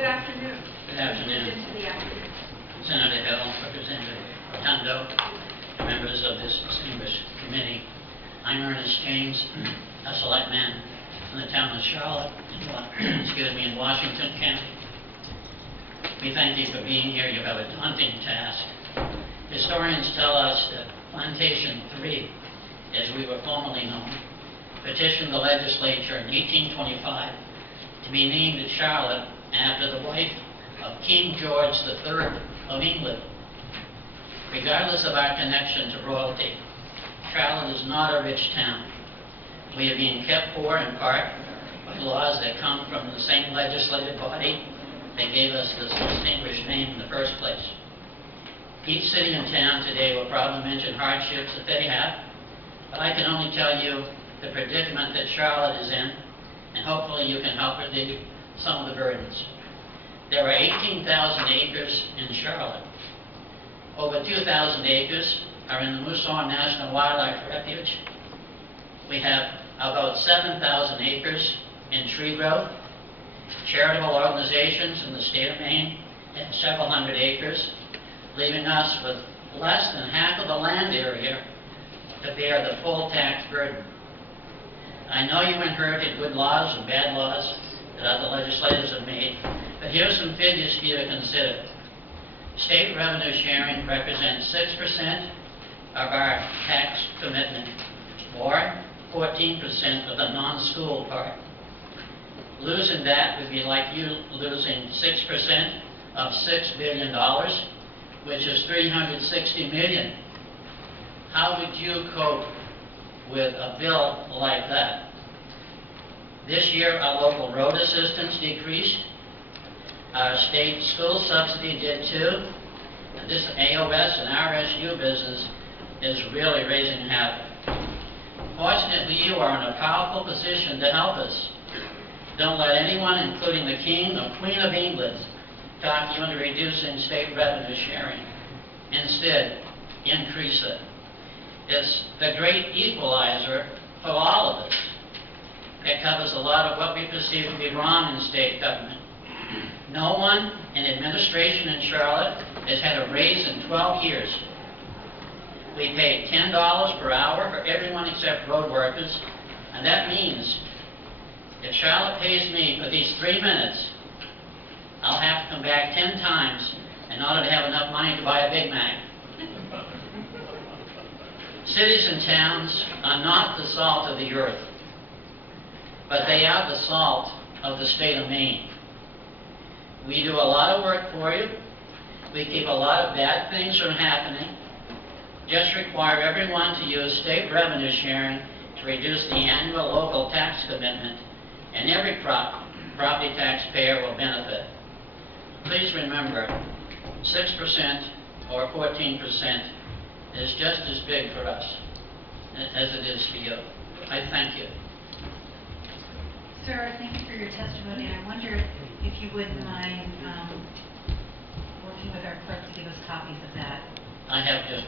Good afternoon. Good afternoon. Into the afternoon. Senator Hill, Representative Rotundo, members of this distinguished committee. I'm Ernest James, a selectman from the town of Charlotte, in Washington County. We thank you for being here. You have a daunting task. Historians tell us that Plantation 3, as we were formerly known, petitioned the legislature in 1825 to be named Charlotte after the wife of King George III of England. Regardless of our connection to royalty, Charlotte is not a rich town. We are being kept poor in part by laws that come from the same legislative body that gave us this distinguished name in the first place. Each city and town today will probably mention hardships that they have, but I can only tell you the predicament that Charlotte is in, and hopefully you can help relieve some of the burdens. There are 18,000 acres in Charlotte. Over 2,000 acres are in the Musson National Wildlife Refuge. We have about 7,000 acres in tree growth. Charitable organizations in the state of Maine have several hundred acres, leaving us with less than half of the land area to bear the full tax burden. I know you inherited good laws and bad laws that other legislators have made, but here's some figures for you to consider. State revenue sharing represents 6% of our tax commitment, or 14% of the non-school part. Losing that would be like you losing 6% of $6 billion, which is $360 million. How would you cope with a bill like that? This year, our local road assistance decreased. Our state school subsidy did too. And this AOS and RSU business is really raising havoc. Fortunately, you are in a powerful position to help us. Don't let anyone, including the King or Queen of England, talk you into reducing state revenue sharing. Instead, increase it. It's the great equalizer for all of us. It covers a lot of what we perceive to be wrong in state government. No one in administration in Charlotte has had a raise in 12 years. We pay $10 per hour for everyone except road workers, and that means if Charlotte pays me for these 3 minutes, I'll have to come back 10 times in order to have enough money to buy a Big Mac. Cities and towns are not the salt of the earth, but they are the salt of the state of Maine. We do a lot of work for you. We keep a lot of bad things from happening. Just require everyone to use state revenue sharing to reduce the annual local tax commitment, and every property taxpayer will benefit. Please remember, 6% or 14% is just as big for us as it is for you. I thank you. Sir, thank you for your testimony. I wonder if you wouldn't mind working with our clerk to give us copies of that. I have just